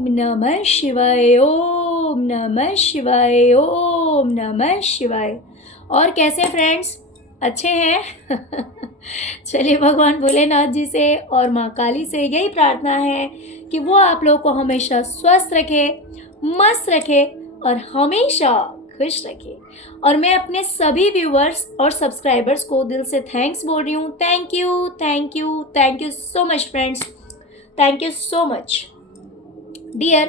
ओम नमः शिवाय, ओम नमः शिवाय, ओम नमः शिवाय। और कैसे फ्रेंड्स, अच्छे हैं? चलिए, भगवान भोलेनाथ जी से और माँ काली से यही प्रार्थना है कि वो आप लोग को हमेशा स्वस्थ रखे, मस्त रखे और हमेशा खुश रखे। और मैं अपने सभी व्यूवर्स और सब्सक्राइबर्स को दिल से थैंक्स बोल रही हूँ। Thank you, thank you, thank you so much friends, thank you so much dear.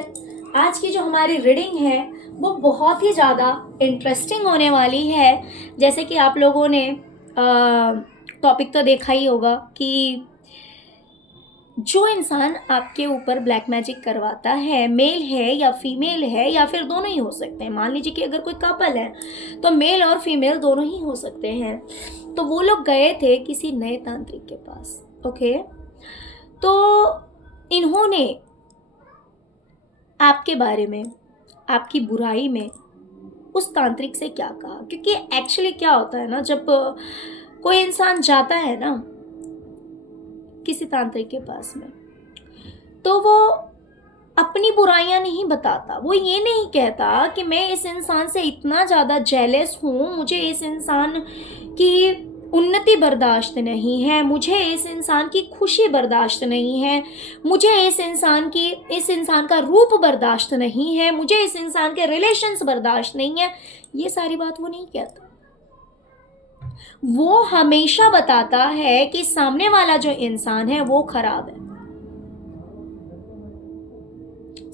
आज की जो हमारी रीडिंग है वो बहुत ही ज़्यादा इंटरेस्टिंग होने वाली है। जैसे कि आप लोगों ने टॉपिक तो देखा ही होगा कि जो इंसान आपके ऊपर ब्लैक मैजिक करवाता है, मेल है या फीमेल है या फिर दोनों ही हो सकते हैं। मान लीजिए कि अगर कोई कपल है तो मेल और फीमेल दोनों ही हो सकते हैं। तो वो लोग गए थे किसी नए तांत्रिक के पास। ओके, तो इन्होंने आपके बारे में, आपकी बुराई में उस तांत्रिक से क्या कहा। क्योंकि एक्चुअली क्या होता है ना, जब कोई इंसान जाता है ना किसी तांत्रिक के पास में, तो वो अपनी बुराइयां नहीं बताता। वो ये नहीं कहता कि मैं इस इंसान से इतना ज़्यादा जेलस हूँ, मुझे इस इंसान की उन्नति बर्दाश्त नहीं है, मुझे इस इंसान की खुशी बर्दाश्त नहीं है, मुझे इस इंसान का रूप बर्दाश्त नहीं है, मुझे इस इंसान के रिलेशंस बर्दाश्त नहीं है। ये सारी बात वो नहीं कहता। वो हमेशा बताता है कि सामने वाला जो इंसान है वो खराब है,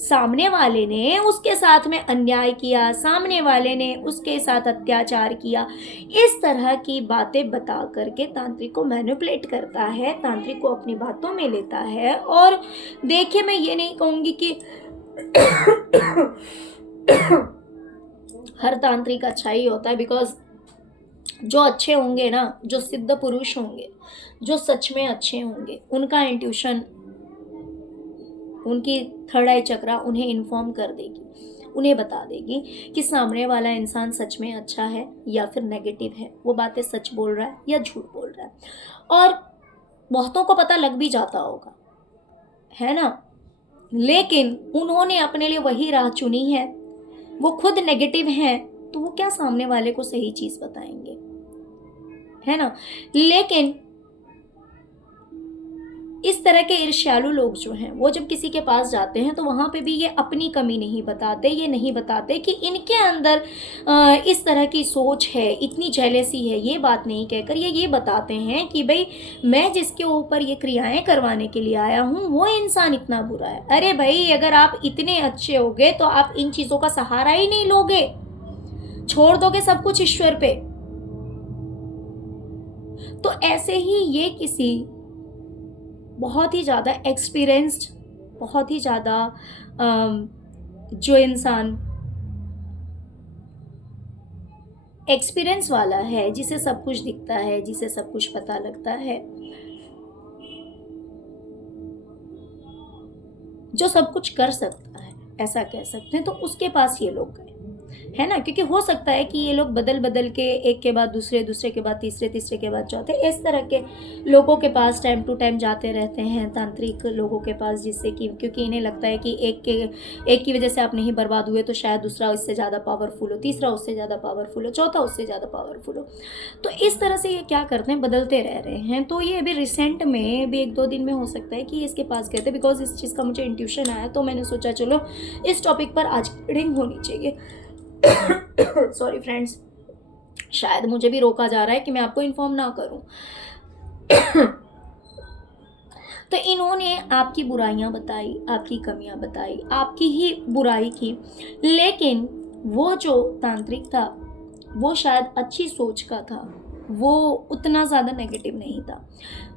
सामने वाले ने उसके साथ में अन्याय किया, सामने वाले ने उसके साथ अत्याचार किया। इस तरह की बातें बता करके तांत्रिक को मैनिपुलेट करता है, तांत्रिक को अपनी बातों में लेता है। और देखिए, मैं ये नहीं कहूँगी कि हर तांत्रिक अच्छा ही होता है, बिकॉज जो अच्छे होंगे ना, जो सिद्ध पुरुष होंगे, जो सच में अच्छे होंगे, उनका इंट्यूशन, उनकी थर्ड आई चक्रा उन्हें इन्फॉर्म कर देगी, उन्हें बता देगी कि सामने वाला इंसान सच में अच्छा है या फिर नेगेटिव है, वो बातें सच बोल रहा है या झूठ बोल रहा है। और बहुतों को पता लग भी जाता होगा, है ना। लेकिन उन्होंने अपने लिए वही राह चुनी है, वो खुद नेगेटिव हैं, तो वो क्या सामने वाले को सही चीज़ बताएंगे, है ना। लेकिन इस तरह के ईर्ष्यालु लोग जो हैं, वो जब किसी के पास जाते हैं तो वहाँ पे भी ये अपनी कमी नहीं बताते। ये नहीं बताते कि इनके अंदर इस तरह की सोच है, इतनी जेलेसी है। ये बात नहीं कहकर ये बताते हैं कि भाई, मैं जिसके ऊपर ये क्रियाएं करवाने के लिए आया हूँ वो इंसान इतना बुरा है। अरे भाई, अगर आप इतने अच्छे होगे तो आप इन चीज़ों का सहारा ही नहीं लोगे, छोड़ दोगे सब कुछ ईश्वर पे। तो ऐसे ही ये किसी बहुत ही ज़्यादा एक्सपीरियंस्ड, बहुत ही ज़्यादा जो इंसान एक्सपीरियंस वाला है, जिसे सब कुछ दिखता है, जिसे सब कुछ पता लगता है, जो सब कुछ कर सकता है, ऐसा कह सकते हैं, तो उसके पास ये लोग गए, है ना। क्योंकि हो सकता है कि ये लोग बदल बदल के एक के बाद दूसरे, दूसरे के बाद तीसरे, तीसरे के बाद चौथे, इस तरह के लोगों के पास टाइम टू टाइम जाते रहते हैं, तांत्रिक लोगों के पास, जिससे कि क्योंकि इन्हें लगता है कि एक की वजह से आप नहीं बर्बाद हुए तो शायद दूसरा उससे ज़्यादा पावरफुल हो, तीसरा उससे ज़्यादा पावरफुल हो, चौथा उससे ज़्यादा पावरफुल हो। तो इस तरह से ये क्या करते हैं, बदलते रह रहे हैं। तो ये अभी रिसेंट में भी 1-2 दिन में हो सकता है कि इसके पास गए थे, बिकॉज इस चीज़ का मुझे इंट्यूशन आया, तो मैंने सोचा चलो इस टॉपिक पर आज रीडिंग होनी चाहिए। सॉरी फ्रेंड्स, शायद मुझे भी रोका जा रहा है कि मैं आपको इन्फॉर्म ना करूं। तो इन्होंने आपकी बुराइयां बताई, आपकी कमियां बताई, आपकी ही बुराई की। लेकिन वो जो तांत्रिक था वो शायद अच्छी सोच का था, वो उतना ज़्यादा नेगेटिव नहीं था।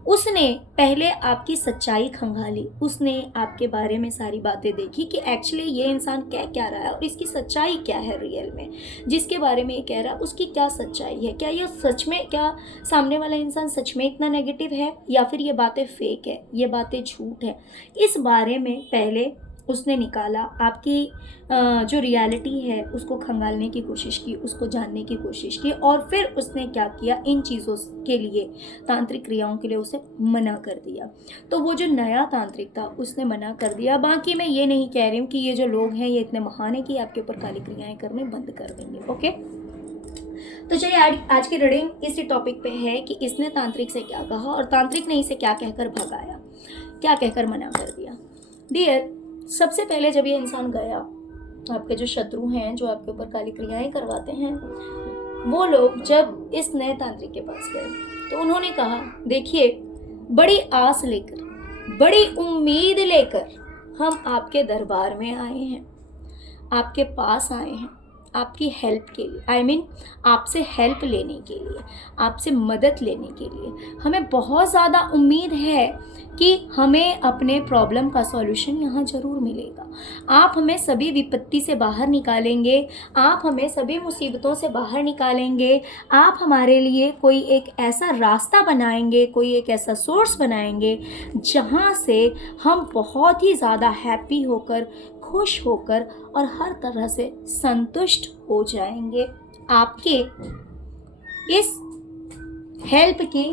उसने पहले आपकी सच्चाई खंगाली, उसने आपके बारे में सारी बातें देखी कि एक्चुअली ये इंसान कह क्या रहा है और इसकी सच्चाई क्या है रियल में, जिसके बारे में ये कह रहा है उसकी क्या सच्चाई है, क्या ये सच में, क्या सामने वाला इंसान सच में इतना नेगेटिव है या फिर ये बातें फेक है, ये बातें झूठ है। इस बारे में पहले उसने निकाला, आपकी जो रियलिटी है उसको खंगालने की कोशिश की, उसको जानने की कोशिश की, और फिर उसने क्या किया, इन चीज़ों के लिए, तांत्रिक क्रियाओं के लिए उसे मना कर दिया। तो वो जो नया तांत्रिक था उसने मना कर दिया। बाकी मैं ये नहीं कह रही हूँ कि ये जो लोग हैं ये इतने महान है कि आपके ऊपर काली क्रियाएं करने बंद कर देंगे। ओके, तो चलिए आज की रीडिंग इसी टॉपिक पे है कि इसने तांत्रिक से क्या कहा और तांत्रिक ने इसे क्या कहकर भगाया, क्या कहकर मना कर दिया। डियर, सबसे पहले जब ये इंसान गया, आपके जो शत्रु हैं, जो आपके ऊपर काली क्रियाएं करवाते हैं, वो लोग जब इस नए तांत्रिक के पास गए तो उन्होंने कहा, देखिए, बड़ी आस लेकर, बड़ी उम्मीद लेकर हम आपके दरबार में आए हैं, आपके पास आए हैं आपकी हेल्प के लिए, I mean, आपसे हेल्प लेने के लिए, आपसे मदद लेने के लिए। हमें बहुत ज़्यादा उम्मीद है कि हमें अपने प्रॉब्लम का सॉल्यूशन यहाँ ज़रूर मिलेगा। आप हमें सभी विपत्ति से बाहर निकालेंगे, आप हमें सभी मुसीबतों से बाहर निकालेंगे, आप हमारे लिए कोई एक ऐसा रास्ता बनाएंगे, कोई एक ऐसा सोर्स बनाएंगे जहाँ से हम बहुत ही ज़्यादा हैप्पी होकर, खुश होकर और हर तरह से संतुष्ट हो जाएंगे आपके इस हेल्प की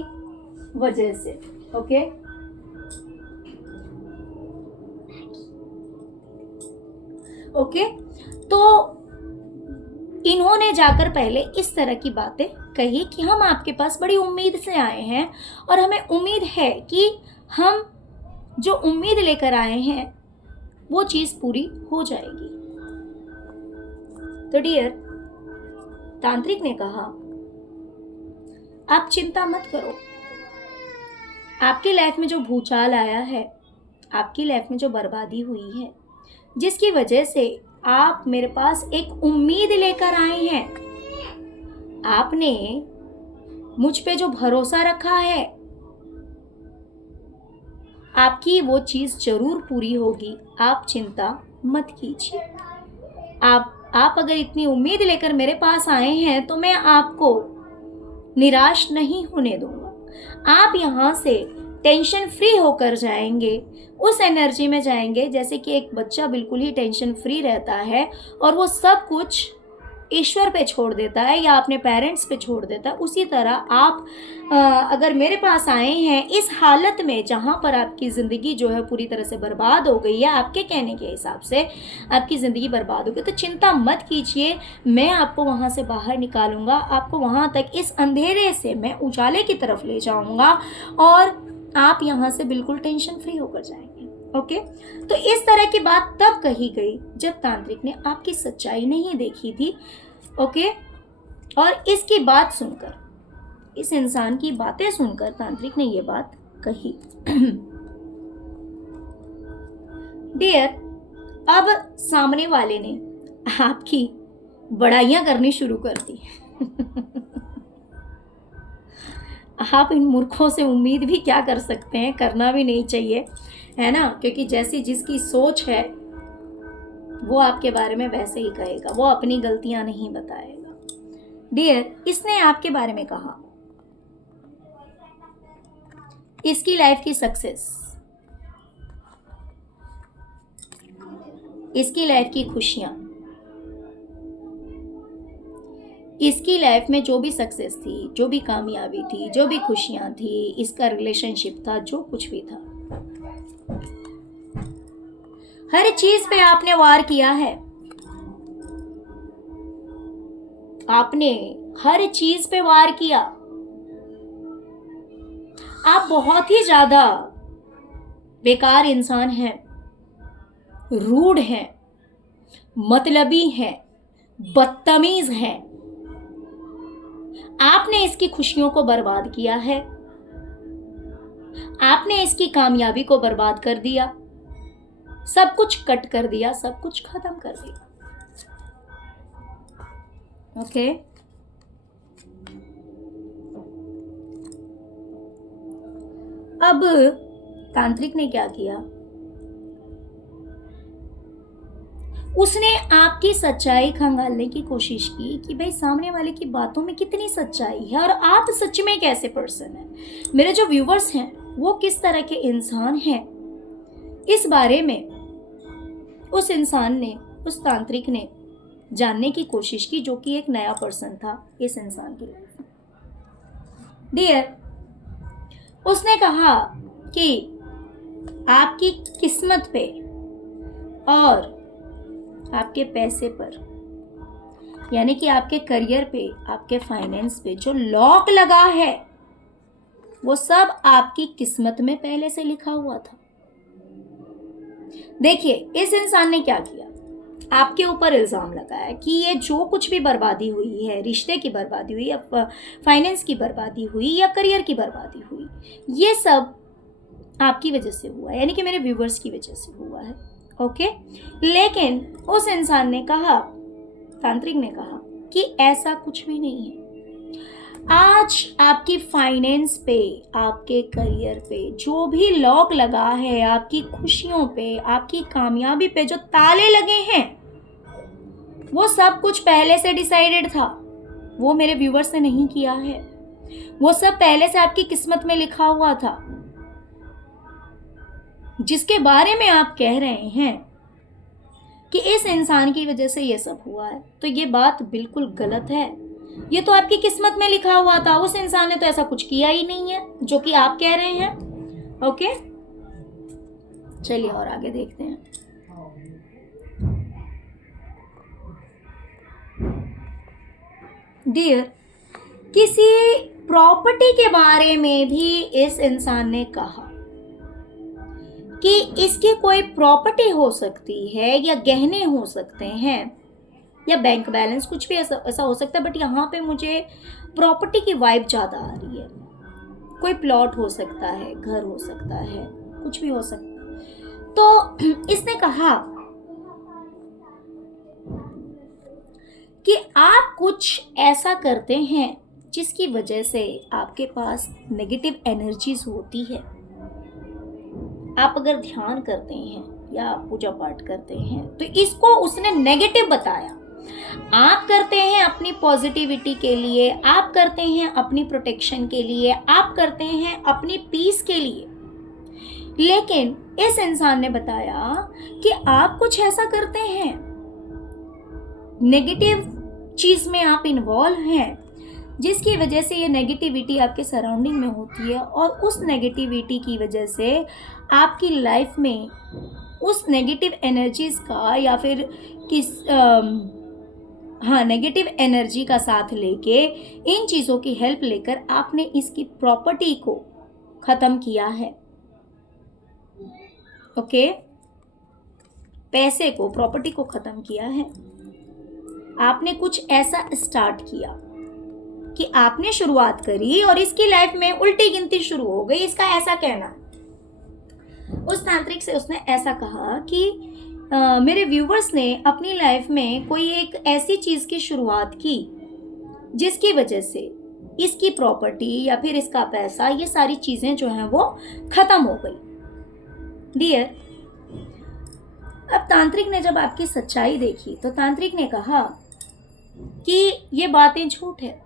वजह से। ओके, तो इन्होंने जाकर पहले इस तरह की बातें कही कि हम आपके पास बड़ी उम्मीद से आए हैं और हमें उम्मीद है कि हम जो उम्मीद लेकर आए हैं वो चीज़ पूरी हो जाएगी। तो डियर, तांत्रिक ने कहा, आप चिंता मत करो, आपकी लाइफ में जो भूचाल आया है, आपकी लाइफ में जो बर्बादी हुई है, जिसकी वजह से आप मेरे पास एक उम्मीद लेकर आए हैं, आपने मुझ पे जो भरोसा रखा है, आपकी वो चीज़ जरूर पूरी होगी, आप चिंता मत कीजिए। आप अगर इतनी उम्मीद लेकर मेरे पास आए हैं तो मैं आपको निराश नहीं होने दूंगा। आप यहाँ से टेंशन फ्री होकर जाएंगे, उस एनर्जी में जाएंगे जैसे कि एक बच्चा बिल्कुल ही टेंशन फ्री रहता है और वो सब कुछ ईश्वर पे छोड़ देता है या अपने पेरेंट्स पे छोड़ देता है। उसी तरह आप अगर मेरे पास आए हैं इस हालत में जहाँ पर आपकी ज़िंदगी जो है पूरी तरह से बर्बाद हो गई है, आपके कहने के हिसाब से आपकी ज़िंदगी बर्बाद हो गई, तो चिंता मत कीजिए, मैं आपको वहाँ से बाहर निकालूंगा, आपको वहाँ तक इस अंधेरे से मैं उजाले की तरफ ले जाऊँगा और आप यहाँ से बिल्कुल टेंशन फ्री होकर जाएंगे। ओके, तो इस तरह की बात तब कही गई जब तांत्रिक ने आपकी सच्चाई नहीं देखी थी। ओके, और इसकी बात सुनकर, इस इंसान की बातें सुनकर तांत्रिक ने ये बात कही। डियर, अब सामने वाले ने आपकी बड़ाइयां करनी शुरू कर दी। आप इन मूर्खों से उम्मीद भी क्या कर सकते हैं, करना भी नहीं चाहिए, है ना, क्योंकि जैसी जिसकी सोच है वो आपके बारे में वैसे ही कहेगा, वो अपनी गलतियां नहीं बताएगा। डियर, इसने आपके बारे में कहा, इसकी लाइफ की सक्सेस, इसकी लाइफ की खुशियां, इसकी लाइफ में जो भी सक्सेस थी, जो भी कामयाबी थी, जो भी खुशियां थी, इसका रिलेशनशिप था, जो कुछ भी था, हर चीज पे आपने वार किया है। आपने हर चीज पे वार किया। आप बहुत ही ज्यादा बेकार इंसान हैं, रूड हैं, मतलबी हैं, बदतमीज हैं। आपने इसकी खुशियों को बर्बाद किया है, आपने इसकी कामयाबी को बर्बाद कर दिया, सब कुछ कट कर दिया, सब कुछ खत्म कर दिया। ओके, अब तांत्रिक ने क्या किया, उसने आपकी सच्चाई खंगालने की कोशिश की कि भाई सामने वाले की बातों में कितनी सच्चाई है और आप सच में कैसे पर्सन हैं, मेरे जो व्यूवर्स हैं वो किस तरह के इंसान हैं, इस बारे में उस इंसान ने, उस तांत्रिक ने जानने की कोशिश की, जो कि एक नया पर्सन था इस इंसान की लाइफ में। डियर, उसने कहा कि आपकी किस्मत पे और आपके पैसे पर, यानी कि आपके करियर पे, आपके फाइनेंस पे जो लॉक लगा है वो सब आपकी किस्मत में पहले से लिखा हुआ था। देखिए, इस इंसान ने क्या किया, आपके ऊपर इल्जाम लगाया कि ये जो कुछ भी बर्बादी हुई है, रिश्ते की बर्बादी हुई या फाइनेंस की बर्बादी हुई या करियर की बर्बादी हुई, ये सब आपकी वजह से हुआ है, यानी कि मेरे व्यूवर्स की वजह से हुआ है। ओके, लेकिन उस इंसान ने कहा, तांत्रिक ने कहा कि ऐसा कुछ भी नहीं है। आज आपकी फाइनेंस पे, आपके करियर पे जो भी लॉक लगा है, आपकी खुशियों पे, आपकी कामयाबी पे जो ताले लगे हैं, वो सब कुछ पहले से डिसाइडेड था। वो मेरे व्यूवर्स ने नहीं किया है, वो सब पहले से आपकी किस्मत में लिखा हुआ था। जिसके बारे में आप कह रहे हैं कि इस इंसान की वजह से ये सब हुआ है, तो ये बात बिल्कुल गलत है। ये तो आपकी किस्मत में लिखा हुआ था, उस इंसान ने तो ऐसा कुछ किया ही नहीं है जो कि आप कह रहे हैं। ओके, चलिए और आगे देखते हैं। डियर, किसी प्रॉपर्टी के बारे में भी इस इंसान ने कहा कि इसकी कोई प्रॉपर्टी हो सकती है या गहने हो सकते हैं या बैंक बैलेंस, कुछ भी ऐसा हो सकता है, बट यहाँ पे मुझे प्रॉपर्टी की वाइब ज़्यादा आ रही है। कोई प्लॉट हो सकता है, घर हो सकता है, कुछ भी हो सकता है। तो इसने कहा कि आप कुछ ऐसा करते हैं जिसकी वजह से आपके पास नेगेटिव एनर्जीज होती है। आप अगर ध्यान करते हैं या पूजा पाठ करते हैं तो इसको उसने नेगेटिव बताया। आप करते हैं अपनी पॉजिटिविटी के लिए, आप करते हैं अपनी प्रोटेक्शन के लिए, आप करते हैं अपनी पीस के लिए, लेकिन इस इंसान ने बताया कि आप कुछ ऐसा करते हैं, नेगेटिव चीज में आप इन्वॉल्व हैं, जिसकी वजह से ये नेगेटिविटी आपके सराउंडिंग में होती है और उस नेगेटिविटी की वजह से आपकी लाइफ में उस नेगेटिव एनर्जीज का या फिर नेगेटिव एनर्जी का साथ लेके, इन चीज़ों की हेल्प लेकर आपने इसकी प्रॉपर्टी को ख़त्म किया है। ओके, पैसे को, प्रॉपर्टी को ख़त्म किया है। आपने कुछ ऐसा स्टार्ट किया कि आपने शुरुआत करी और इसकी लाइफ में उल्टी गिनती शुरू हो गई, इसका ऐसा कहना। उस तांत्रिक से उसने ऐसा कहा कि मेरे व्यूवर्स ने अपनी लाइफ में कोई एक ऐसी चीज़ की शुरुआत की जिसकी वजह से इसकी प्रॉपर्टी या फिर इसका पैसा, ये सारी चीज़ें जो हैं वो ख़त्म हो गई। डियर, अब तांत्रिक ने जब आपकी सच्चाई देखी तो तांत्रिक ने कहा कि ये बातें झूठ है,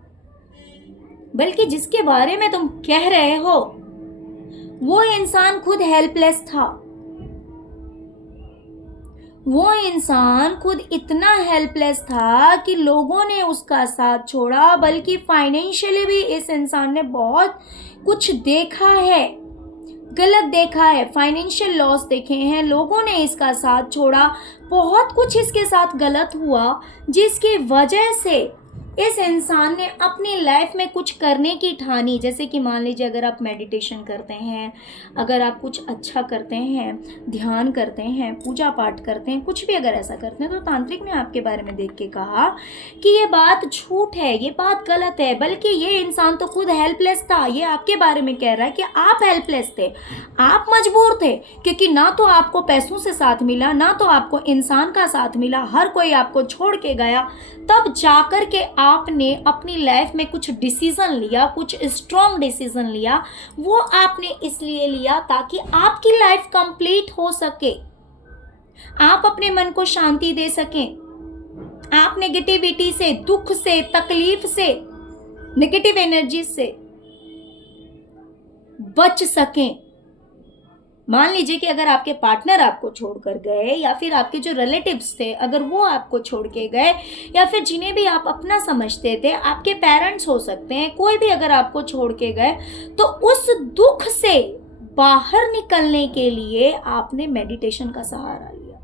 बल्कि जिसके बारे में तुम कह रहे हो वो इंसान खुद हेल्पलेस था। वो इंसान खुद इतना हेल्पलेस था कि लोगों ने उसका साथ छोड़ा, बल्कि फाइनेंशियली भी इस इंसान ने बहुत कुछ देखा है, गलत देखा है, फाइनेंशियल लॉस देखे हैं, लोगों ने इसका साथ छोड़ा, बहुत कुछ इसके साथ गलत हुआ, जिसकी वजह से इस इंसान ने अपनी लाइफ में कुछ करने की ठानी। जैसे कि मान लीजिए, अगर आप मेडिटेशन करते हैं, अगर आप कुछ अच्छा करते हैं, ध्यान करते हैं, पूजा पाठ करते हैं, कुछ भी अगर ऐसा करते हैं, तो तांत्रिक ने आपके बारे में देख के कहा कि ये बात झूठ है, ये बात गलत है, बल्कि ये इंसान तो खुद हेल्पलेस था। ये आपके बारे में कह रहा है कि आप हेल्पलेस थे, आप मजबूर थे, क्योंकि ना तो आपको पैसों से साथ मिला, ना तो आपको इंसान का साथ मिला, हर कोई आपको छोड़ के गया। तब जाकर के आपने अपनी लाइफ में कुछ डिसीजन लिया, कुछ स्ट्रॉन्ग डिसीजन लिया। वो आपने इसलिए लिया ताकि आपकी लाइफ कंप्लीट हो सके, आप अपने मन को शांति दे सकें, आप नेगेटिविटी से, दुख से, तकलीफ से, नेगेटिव एनर्जी से बच सकें। मान लीजिए कि अगर आपके पार्टनर आपको छोड़कर गए, या फिर आपके जो रिलेटिव्स थे अगर वो आपको छोड़ के गए, या फिर जिन्हें भी आप अपना समझते थे, आपके पेरेंट्स हो सकते हैं, कोई भी अगर आपको छोड़ के गए, तो उस दुख से बाहर निकलने के लिए आपने मेडिटेशन का सहारा लिया,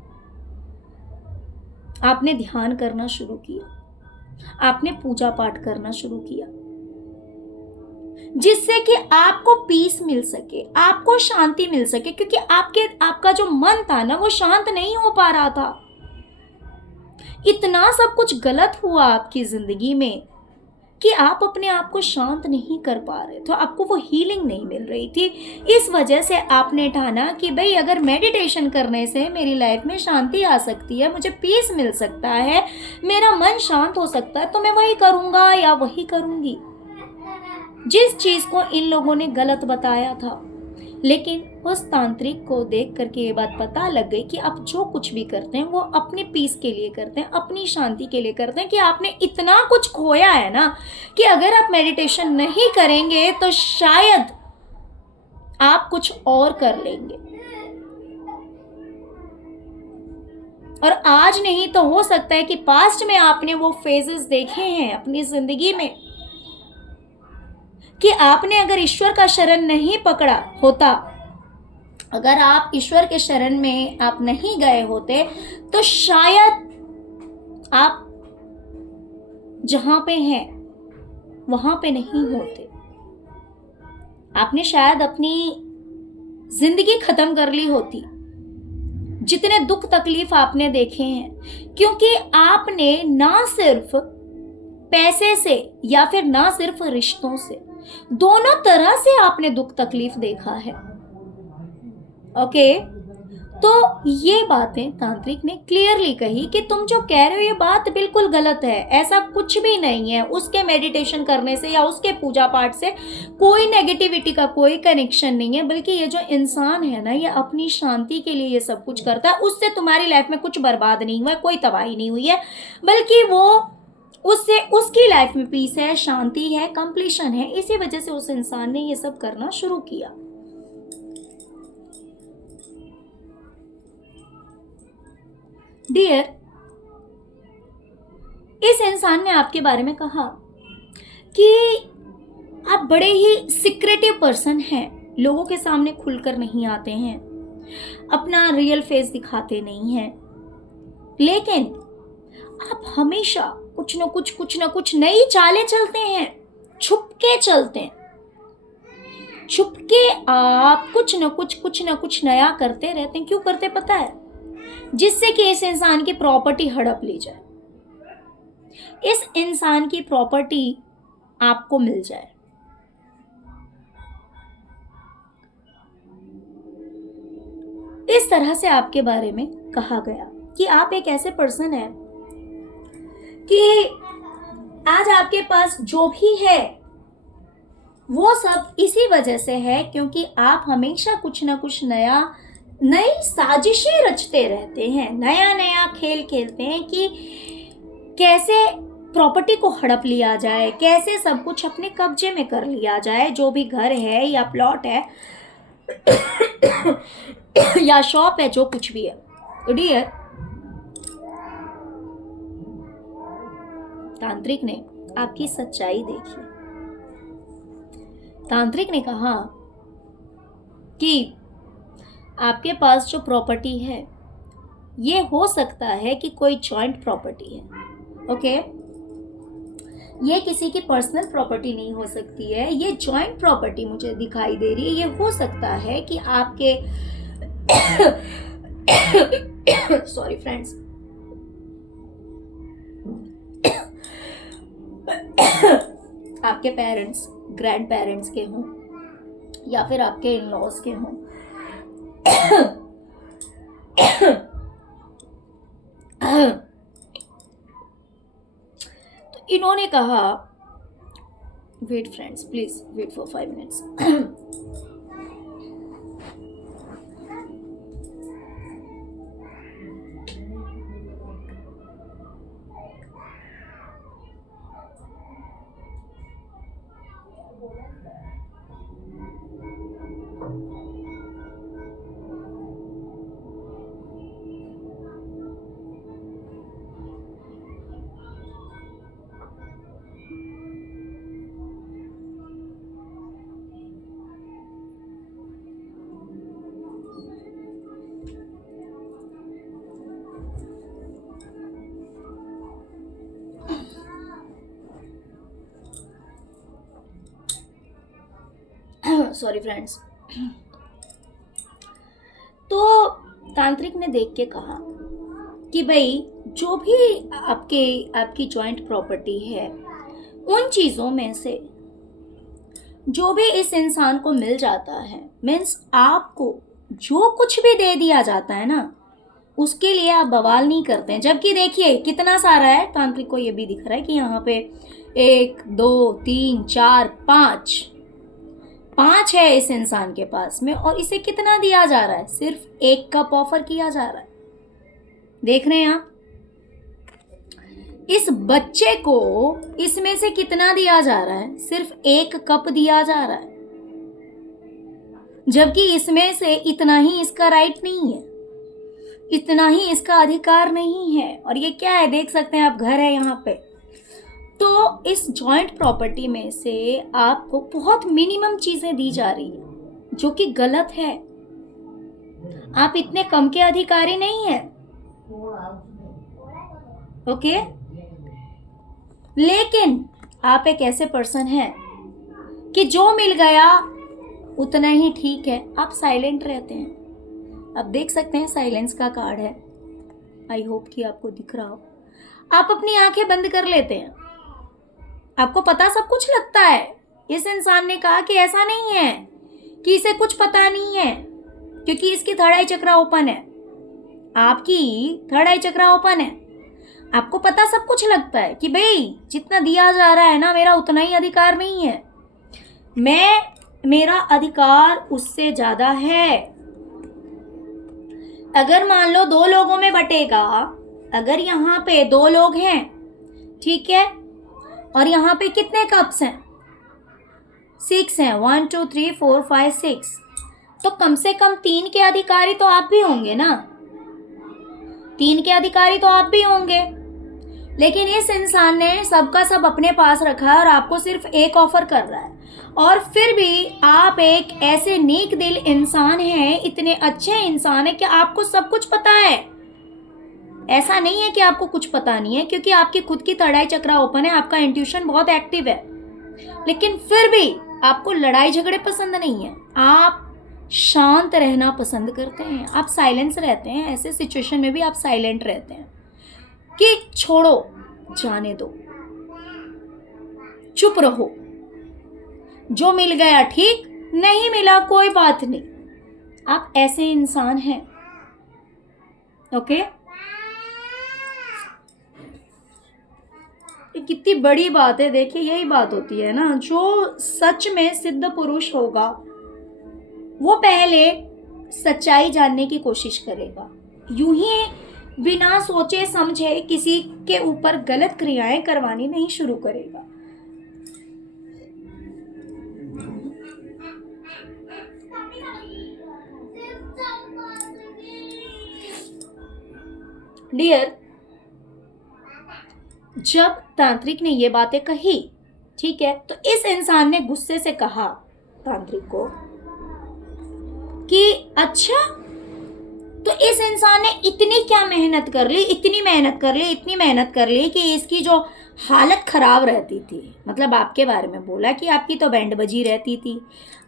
आपने ध्यान करना शुरू किया, आपने पूजा पाठ करना शुरू किया, जिससे कि आपको पीस मिल सके, आपको शांति मिल सके, क्योंकि आपका जो मन था ना वो शांत नहीं हो पा रहा था। इतना सब कुछ गलत हुआ आपकी जिंदगी में कि आप अपने आप को शांत नहीं कर पा रहे, तो आपको वो हीलिंग नहीं मिल रही थी। इस वजह से आपने ठाना कि भाई अगर मेडिटेशन करने से मेरी लाइफ में शांति आ सकती है, मुझे पीस मिल सकता है, मेरा मन शांत हो सकता है, तो मैं वही करूँगा या वही करूँगी। जिस चीज़ को इन लोगों ने गलत बताया था, लेकिन उस तांत्रिक को देख करके ये बात पता लग गई कि आप जो कुछ भी करते हैं वो अपने पीस के लिए करते हैं, अपनी शांति के लिए करते हैं, कि आपने इतना कुछ खोया है ना कि अगर आप मेडिटेशन नहीं करेंगे तो शायद आप कुछ और कर लेंगे। और आज नहीं तो हो सकता है कि पास्ट में आपने वो फेजेस देखे हैं अपनी जिंदगी में कि आपने अगर ईश्वर का शरण नहीं पकड़ा होता, अगर आप ईश्वर के शरण में आप नहीं गए होते, तो शायद आप जहां पे हैं वहां पे नहीं होते। आपने शायद अपनी जिंदगी खत्म कर ली होती, जितने दुख तकलीफ आपने देखे हैं, क्योंकि आपने ना सिर्फ पैसे से या फिर ना सिर्फ रिश्तों से, दोनों तरह से आपने दुख तकलीफ देखा है। ओके, तो ये बातें तांत्रिक ने क्लियरली कही कि तुम जो कह रहे हो ये बात बिल्कुल गलत है, ऐसा कुछ भी नहीं है। उसके मेडिटेशन करने से या उसके पूजा पाठ से कोई नेगेटिविटी का कोई कनेक्शन नहीं है, बल्कि ये जो इंसान है ना, ये अपनी शांति के लिए ये सब कुछ करता है। उससे तुम्हारी लाइफ में कुछ बर्बाद नहीं हुआ है, कोई तबाही नहीं हुई है, बल्कि वो उससे उसकी लाइफ में पीस है, शांति है, कंप्लीशन है। इसी वजह से उस इंसान ने ये सब करना शुरू किया। डियर, इस इंसान ने आपके बारे में कहा कि आप बड़े ही सीक्रेटिव पर्सन हैं, लोगों के सामने खुलकर नहीं आते हैं, अपना रियल फेस दिखाते नहीं हैं, लेकिन आप हमेशा कुछ न कुछ नई चालें चलते हैं, छुपके चलते हैं, छुपके आप कुछ न कुछ नया करते रहते हैं। क्यों करते पता है? जिससे कि इस इंसान की प्रॉपर्टी हड़प ली जाए, इस इंसान की प्रॉपर्टी आपको मिल जाए। इस तरह से आपके बारे में कहा गया कि आप एक ऐसे पर्सन हैं कि आज आपके पास जो भी है वो सब इसी वजह से है क्योंकि आप हमेशा कुछ ना कुछ नई साजिशें रचते रहते हैं, नया नया खेल खेलते हैं कि कैसे प्रॉपर्टी को हड़प लिया जाए, कैसे सब कुछ अपने कब्जे में कर लिया जाए, जो भी घर है या प्लॉट है या शॉप है, जो कुछ भी है। डियर, तांत्रिक ने आपकी सच्चाई देखी। तांत्रिक ने कहा कि आपके पास जो प्रॉपर्टी है ये हो सकता है कि कोई जॉइंट प्रॉपर्टी है। ओके, ये किसी की पर्सनल प्रॉपर्टी नहीं हो सकती है, ये जॉइंट प्रॉपर्टी मुझे दिखाई दे रही है। ये हो सकता है कि आपके सॉरी फ्रेंड्स, आपके पेरेंट्स, ग्रैंड पेरेंट्स के हों या फिर आपके इन लॉज के हों। तो इन्होंने कहा, wait friends, please wait for 5 minutes. Sorry friends. तो तांत्रिक ने देख के कहा कि भाई जो भी आपकी जॉइंट प्रॉपर्टी है, उन चीज़ों में से जो भी इस इंसान को मिल जाता है, मीन्स आपको जो कुछ भी दे दिया जाता है ना, उसके लिए आप बवाल नहीं करते हैं। जबकि देखिए कितना सारा है, तांत्रिक को ये भी दिख रहा है कि यहाँ पे 1 2 3 4 5 है इस इंसान के पास में, और इसे कितना दिया जा रहा है? सिर्फ 1 कप ऑफर किया जा रहा है। देख रहे हैं आप? इस बच्चे को इसमें से कितना दिया जा रहा है? सिर्फ 1 कप दिया जा रहा है, जबकि इसमें से इतना ही इसका राइट नहीं है, इतना ही इसका अधिकार नहीं है। और ये क्या है, देख सकते हैं आप, घर है यहाँ पे। तो इस जॉइंट प्रॉपर्टी में से आपको बहुत मिनिमम चीजें दी जा रही है, जो कि गलत है। आप इतने कम के अधिकारी नहीं है, ओके? लेकिन आप एक ऐसे पर्सन हैं कि जो मिल गया उतना ही ठीक है, आप साइलेंट रहते हैं। आप देख सकते हैं साइलेंस का कार्ड है, आई होप कि आपको दिख रहा हो। आप अपनी आंखें बंद कर लेते हैं, आपको पता सब कुछ लगता है। इस इंसान ने कहा कि ऐसा नहीं है कि इसे कुछ पता नहीं है, क्योंकि इसकी थर्ड आई चक्रा ओपन है, आपकी थर्ड आई चक्रा ओपन है। आपको पता सब कुछ लगता है कि भाई जितना दिया जा रहा है ना, मेरा उतना ही अधिकार नहीं है, मेरा अधिकार उससे ज्यादा है। अगर मान लो 2 लोगों में बटेगा, अगर यहाँ पे 2 लोग हैं, ठीक है, और यहाँ पे कितने कप्स हैं? 6 हैं, 1 2 3 4 5 6, तो कम से कम 3 के अधिकारी तो आप भी होंगे ना, 3 के अधिकारी तो आप भी होंगे। लेकिन इस इंसान ने सबका सब अपने पास रखा है और आपको सिर्फ 1 ऑफर कर रहा है। और फिर भी आप एक ऐसे नेक दिल इंसान हैं, इतने अच्छे इंसान हैं कि आपको सब कुछ पता है। ऐसा नहीं है कि आपको कुछ पता नहीं है, क्योंकि आपकी खुद की थर्ड आई चक्रा ओपन है, आपका इंट्यूशन बहुत एक्टिव है। लेकिन फिर भी आपको लड़ाई झगड़े पसंद नहीं है, आप शांत रहना पसंद करते हैं, आप साइलेंस रहते हैं। ऐसे सिचुएशन में भी आप साइलेंट रहते हैं कि छोड़ो, जाने दो, चुप रहो, जो मिल गया ठीक, नहीं मिला कोई बात नहीं। आप ऐसे इंसान हैं, ओके? कितनी बड़ी बात है। देखिए यही बात होती है ना, जो सच में सिद्ध पुरुष होगा वो पहले सच्चाई जानने की कोशिश करेगा, यूं ही बिना सोचे समझे किसी के ऊपर गलत क्रियाएं करवानी नहीं शुरू करेगा। डियर, जब तांत्रिक ने ये बातें कही, ठीक है, तो इस इंसान ने गुस्से से कहा तांत्रिक को कि अच्छा, तो इस इंसान ने इतनी क्या मेहनत कर ली, इतनी मेहनत कर ली कि इसकी जो हालत खराब रहती थी, मतलब आपके बारे में बोला कि आपकी तो बैंड बजी रहती थी,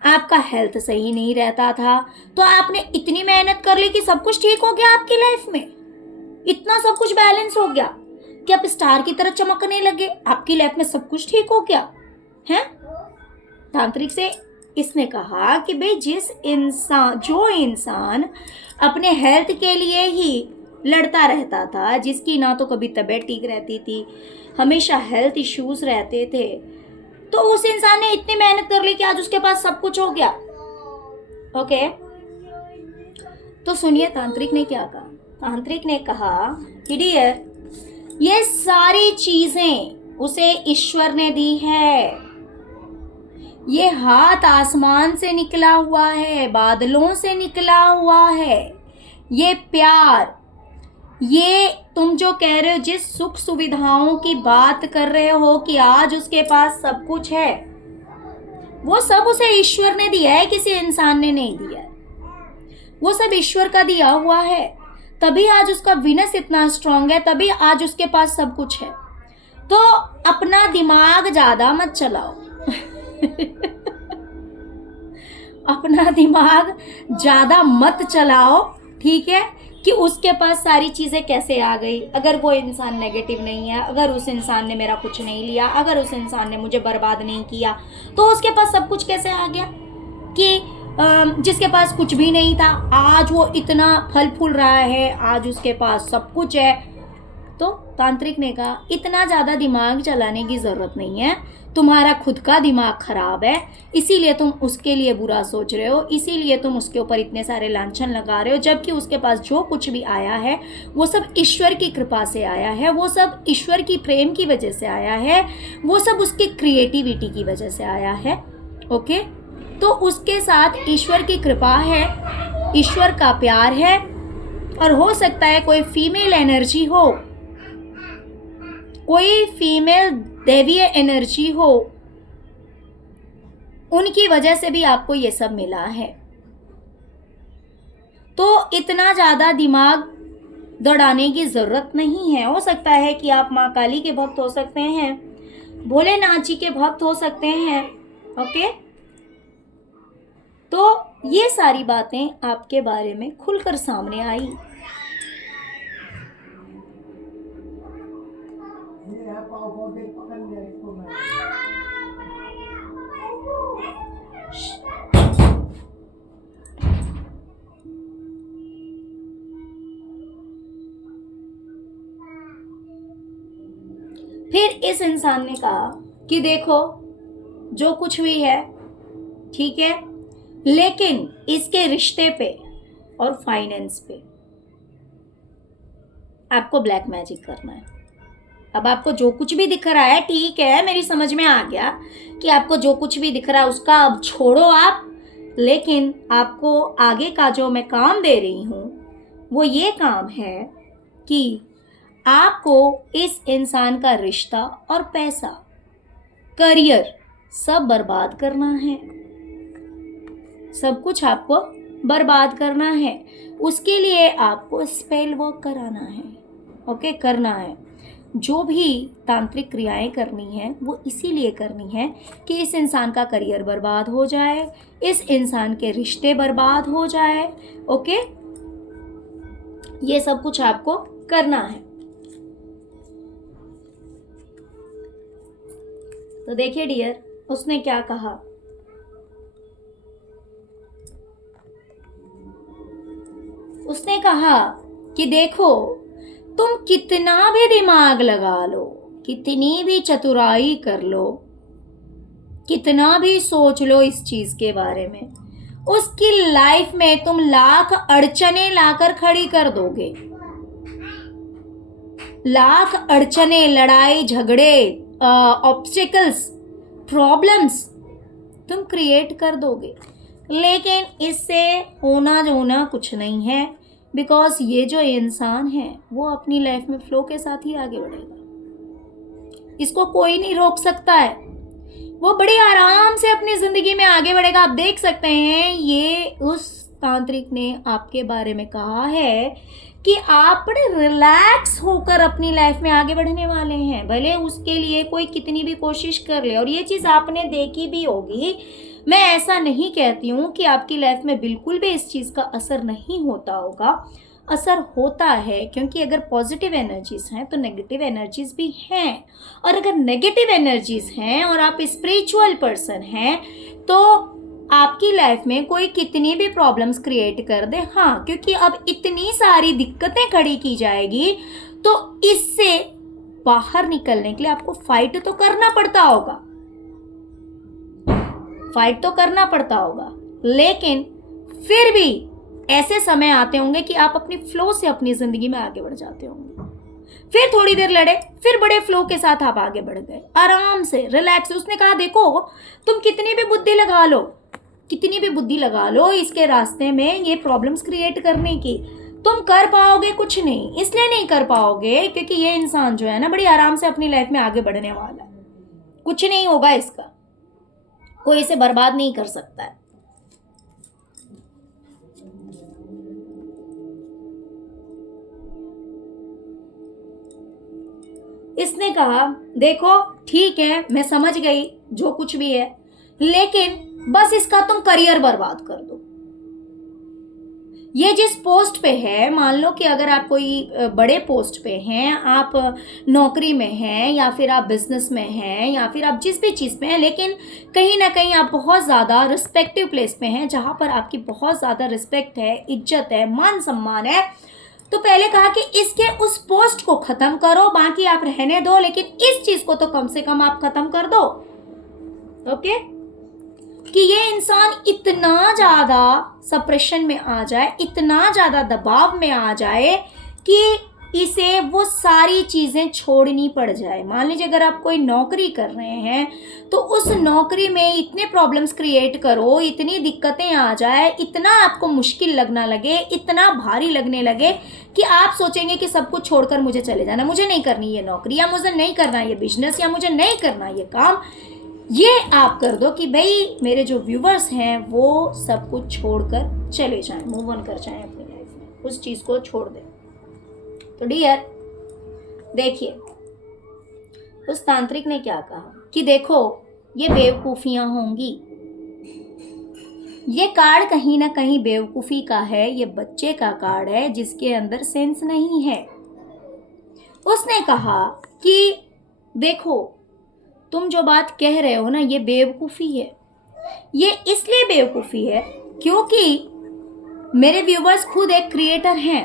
आपका हेल्थ सही नहीं रहता था, तो आपने इतनी मेहनत कर ली कि सब कुछ ठीक हो गया आपकी लाइफ में, इतना सब कुछ बैलेंस हो गया कि आप स्टार की तरह चमकने लगे, आपकी लाइफ में सब कुछ ठीक हो गया है। तांत्रिक से इसने कहा कि भाई जो इंसान अपने हेल्थ के लिए ही लड़ता रहता था, जिसकी ना तो कभी तबीयत ठीक रहती थी, हमेशा हेल्थ इश्यूज रहते थे, तो उस इंसान ने इतनी मेहनत कर ली कि आज उसके पास सब कुछ हो गया। ओके, तो सुनिए तांत्रिक ने क्या कहा। तांत्रिक ने कहा कि डियर, ये सारी चीजें उसे ईश्वर ने दी है, ये हाथ आसमान से निकला हुआ है, बादलों से निकला हुआ है, ये प्यार, ये तुम जो कह रहे हो, जिस सुख सुविधाओं की बात कर रहे हो कि आज उसके पास सब कुछ है, वो सब उसे ईश्वर ने दिया है, किसी इंसान ने नहीं दिया है, वो सब ईश्वर का दिया हुआ है। तभी आज उसका विनस इतना स्ट्रांग है, तभी आज उसके पास सब कुछ है। तो अपना दिमाग ज्यादा मत चलाओ अपना दिमाग ज़्यादा मत चलाओ, ठीक है, कि उसके पास सारी चीज़ें कैसे आ गई। अगर वो इंसान नेगेटिव नहीं है, अगर उस इंसान ने मेरा कुछ नहीं लिया, अगर उस इंसान ने मुझे बर्बाद नहीं किया, तो उसके पास सब कुछ कैसे आ गया। कि जिसके पास कुछ भी नहीं था आज वो इतना फल फूल रहा है, आज उसके पास सब कुछ है। तो तांत्रिक ने कहा इतना ज़्यादा दिमाग चलाने की ज़रूरत नहीं है, तुम्हारा खुद का दिमाग खराब है, इसीलिए तुम उसके लिए बुरा सोच रहे हो, इसीलिए तुम उसके ऊपर इतने सारे लांछन लगा रहे हो, जबकि उसके पास जो कुछ भी आया है वो सब ईश्वर की कृपा से आया है, वो सब ईश्वर की प्रेम की वजह से आया है, वो सब उसकी क्रिएटिविटी की वजह से आया है। ओके, तो उसके साथ ईश्वर की कृपा है, ईश्वर का प्यार है, और हो सकता है कोई फीमेल एनर्जी हो, कोई फीमेल दैवीय एनर्जी हो, उनकी वजह से भी आपको ये सब मिला है। तो इतना ज़्यादा दिमाग दौड़ाने की ज़रूरत नहीं है। हो सकता है कि आप माँ काली के भक्त हो सकते हैं, भोलेनाथ जी के भक्त हो सकते हैं। ओके, तो ये सारी बातें आपके बारे में खुलकर सामने आई। फिर इस इंसान ने कहा कि देखो जो कुछ भी है ठीक है, लेकिन इसके रिश्ते पे और फाइनेंस पे आपको ब्लैक मैजिक करना है। अब आपको जो कुछ भी दिख रहा है, ठीक है, मेरी समझ में आ गया कि आपको जो कुछ भी दिख रहा है उसका अब छोड़ो आप, लेकिन आपको आगे का जो मैं काम दे रही हूँ वो ये काम है कि आपको इस इंसान का रिश्ता और पैसा, करियर सब बर्बाद करना है, सब कुछ आपको बर्बाद करना है। उसके लिए आपको स्पेल वर्क कराना है। ओके, करना है। जो भी तांत्रिक क्रियाएं करनी है वो इसीलिए करनी है कि इस इंसान का करियर बर्बाद हो जाए, इस इंसान के रिश्ते बर्बाद हो जाए। ओके, ये सब कुछ आपको करना है। तो देखिए डियर, उसने क्या कहा। उसने कहा कि देखो तुम कितना भी दिमाग लगा लो, कितनी भी चतुराई कर लो, कितना भी सोच लो इस चीज के बारे में, उसकी लाइफ में तुम लाख अड़चने लाकर खड़ी कर दोगे। लाख अड़चने, लड़ाई झगड़े, ऑब्स्टिकल्स, प्रॉब्लम्स तुम क्रिएट कर दोगे, लेकिन इससे होना जो होना कुछ नहीं है। बिकॉज ये जो इंसान है वो अपनी लाइफ में फ्लो के साथ ही आगे बढ़ेगा, इसको कोई नहीं रोक सकता है, वो बड़े आराम से अपनी जिंदगी में आगे बढ़ेगा। आप देख सकते हैं ये उस तांत्रिक ने आपके बारे में कहा है कि आप बड़े रिलैक्स होकर अपनी लाइफ में आगे बढ़ने वाले हैं, भले उसके लिए कोई कितनी भी कोशिश कर ले। और ये चीज़ आपने देखी भी होगी, मैं ऐसा नहीं कहती हूँ कि आपकी लाइफ में बिल्कुल भी इस चीज़ का असर नहीं होता होगा, असर होता है, क्योंकि अगर पॉजिटिव एनर्जीज हैं तो नेगेटिव एनर्जीज भी हैं, और अगर नेगेटिव एनर्जीज हैं और आप स्पिरिचुअल पर्सन हैं तो आपकी लाइफ में कोई कितनी भी प्रॉब्लम्स क्रिएट कर दे, हाँ, क्योंकि अब इतनी सारी दिक्कतें खड़ी की जाएगी तो इससे बाहर निकलने के लिए आपको फाइट तो करना पड़ता होगा, फाइट तो करना पड़ता होगा। लेकिन फिर भी ऐसे समय आते होंगे कि आप अपनी फ्लो से अपनी जिंदगी में आगे बढ़ जाते होंगे। फिर थोड़ी देर लड़े, फिर बड़े फ्लो के साथ आप आगे बढ़ गए, आराम से, रिलैक्स। उसने कहा देखो तुम कितनी भी बुद्धि लगा लो, कितनी भी बुद्धि लगा लो इसके रास्ते में ये प्रॉब्लम्स क्रिएट करने की, तुम कर पाओगे कुछ नहीं। इसलिए नहीं कर पाओगे क्योंकि ये इंसान जो है ना बड़ी आराम से अपनी लाइफ में आगे बढ़ने वाला है, कुछ नहीं होगा इसका, कोई इसे बर्बाद नहीं कर सकता है। इसने कहा देखो ठीक है, मैं समझ गई जो कुछ भी है, लेकिन बस इसका तुम करियर बर्बाद कर दो। ये जिस पोस्ट पे है, मान लो कि अगर आप कोई बड़े पोस्ट पे हैं, आप नौकरी में हैं या फिर आप बिजनेस में हैं या फिर आप जिस भी चीज़ में हैं, लेकिन कहीं ना कहीं आप बहुत ज़्यादा रिस्पेक्टिव प्लेस पे हैं जहाँ पर आपकी बहुत ज़्यादा रिस्पेक्ट है, इज्जत है, मान सम्मान है, तो पहले कहा कि इसके उस पोस्ट को ख़त्म करो, बाकी आप रहने दो, लेकिन इस चीज़ को तो कम से कम आप ख़त्म कर दो। ओके, कि ये इंसान इतना ज़्यादा सप्रेशन में आ जाए, इतना ज़्यादा दबाव में आ जाए कि इसे वो सारी चीज़ें छोड़नी पड़ जाए। मान लीजिए अगर आप कोई नौकरी कर रहे हैं तो उस नौकरी में इतने प्रॉब्लम्स क्रिएट करो, इतनी दिक्कतें आ जाए, इतना आपको मुश्किल लगना लगे, इतना भारी लगने लगे कि आप सोचेंगे कि सब कुछ छोड़कर मुझे चले जाना, मुझे नहीं करनी ये नौकरी, या मुझे नहीं करना ये बिजनेस, या मुझे नहीं करना ये काम। ये आप कर दो कि भाई मेरे जो व्यूवर्स हैं वो सब कुछ छोड़कर चले जाएं, मूव ऑन कर जाएं अपनी लाइफ में, उस चीज़ को छोड़ दें। तो डियर देखिए, उस तांत्रिक ने क्या कहा कि देखो ये बेवकूफ़ियाँ होंगी, ये कार्ड कहीं ना कहीं बेवकूफ़ी का है, ये बच्चे का कार्ड है जिसके अंदर सेंस नहीं है। उसने कहा कि देखो तुम जो बात कह रहे हो ना, ये बेवकूफ़ी है। ये इसलिए बेवकूफ़ी है क्योंकि मेरे व्यूवर्स खुद एक क्रिएटर हैं,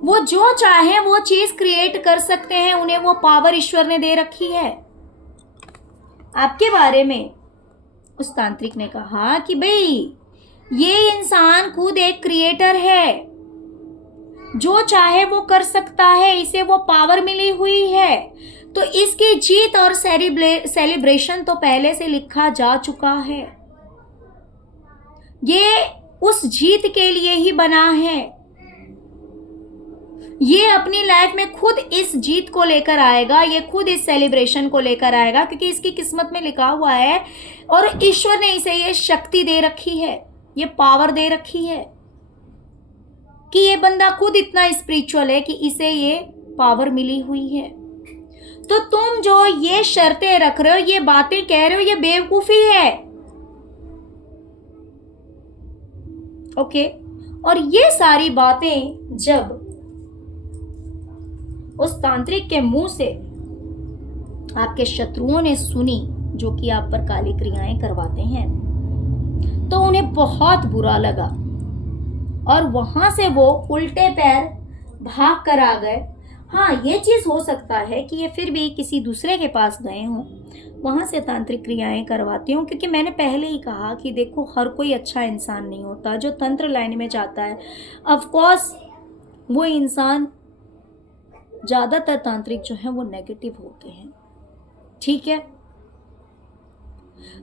वो जो चाहे वो चीज़ क्रिएट कर सकते हैं, उन्हें वो पावर ईश्वर ने दे रखी है। आपके बारे में उस तांत्रिक ने कहा कि भाई ये इंसान खुद एक क्रिएटर है, जो चाहे वो कर सकता है, इसे वो पावर मिली हुई है, तो इसकी जीत और सेलिब्रेशन तो पहले से लिखा जा चुका है। ये उस जीत के लिए ही बना है, ये अपनी लाइफ में खुद इस जीत को लेकर आएगा, ये खुद इस सेलिब्रेशन को लेकर आएगा, क्योंकि इसकी किस्मत में लिखा हुआ है और ईश्वर ने इसे ये शक्ति दे रखी है, ये पावर दे रखी है कि ये बंदा खुद इतना स्पिरिचुअल है कि इसे ये पावर मिली हुई है। तो तुम जो ये शर्तें रख रहे हो, ये बातें कह रहे हो, ये बेवकूफी है। ओके, और ये सारी बातें जब उस तांत्रिक के मुंह से आपके शत्रुओं ने सुनी, जो कि आप पर काली क्रियाएं करवाते हैं, तो उन्हें बहुत बुरा लगा और वहां से वो उल्टे पैर भाग कर आ गए। हाँ, ये चीज़ हो सकता है कि ये फिर भी किसी दूसरे के पास गए हों, वहाँ से तांत्रिक क्रियाएं करवाती हूँ, क्योंकि मैंने पहले ही कहा कि देखो हर कोई अच्छा इंसान नहीं होता जो तंत्र लाइन में जाता है। ऑफ कोर्स वो इंसान, ज़्यादातर तांत्रिक जो हैं वो नेगेटिव होते हैं, ठीक है।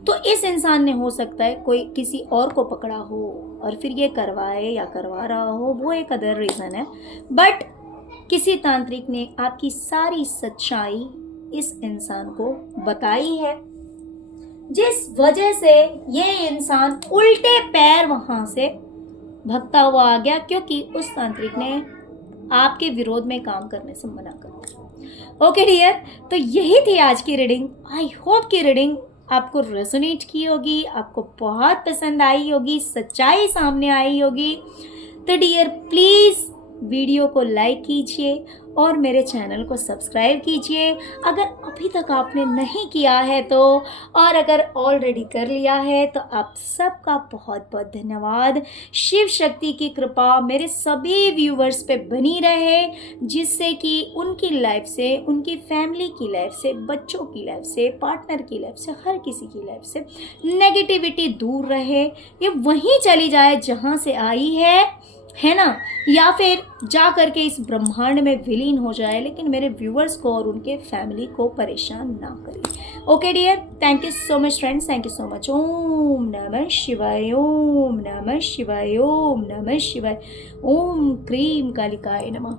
तो इस इंसान ने हो सकता है कोई किसी और को पकड़ा हो और फिर ये करवाए या करवा रहा हो, वो एक अदर रीज़न है। बट किसी तांत्रिक ने आपकी सारी सच्चाई इस इंसान को बताई है, जिस वजह से ये इंसान उल्टे पैर वहाँ से भगता हुआ आ गया, क्योंकि उस तांत्रिक ने आपके विरोध में काम करने से मना कर दिया। ओके डियर, तो यही थी आज की रीडिंग। आई होप कि रीडिंग आपको रेजोनेट की होगी, आपको बहुत पसंद आई होगी, सच्चाई सामने आई होगी। तो डियर प्लीज़ वीडियो को लाइक कीजिए और मेरे चैनल को सब्सक्राइब कीजिए अगर अभी तक आपने नहीं किया है तो, और अगर ऑलरेडी कर लिया है तो आप सबका बहुत बहुत धन्यवाद। शिव शक्ति की कृपा मेरे सभी व्यूवर्स पे बनी रहे, जिससे कि उनकी लाइफ से, उनकी फैमिली की लाइफ से, बच्चों की लाइफ से, पार्टनर की लाइफ से, हर किसी की लाइफ से नेगेटिविटी दूर रहे, ये वहीं चली जाए जहाँ से आई है ना, या फिर जा करके इस ब्रह्मांड में विलीन हो जाए, लेकिन मेरे व्यूवर्स को और उनके फैमिली को परेशान ना करे। Okay dear, thank you so much friends, thank you so much. ओम नमः शिवाय, ओम नमः शिवाय, ओम नमः शिवाय, ओम क्रीम कालिकाय नमः।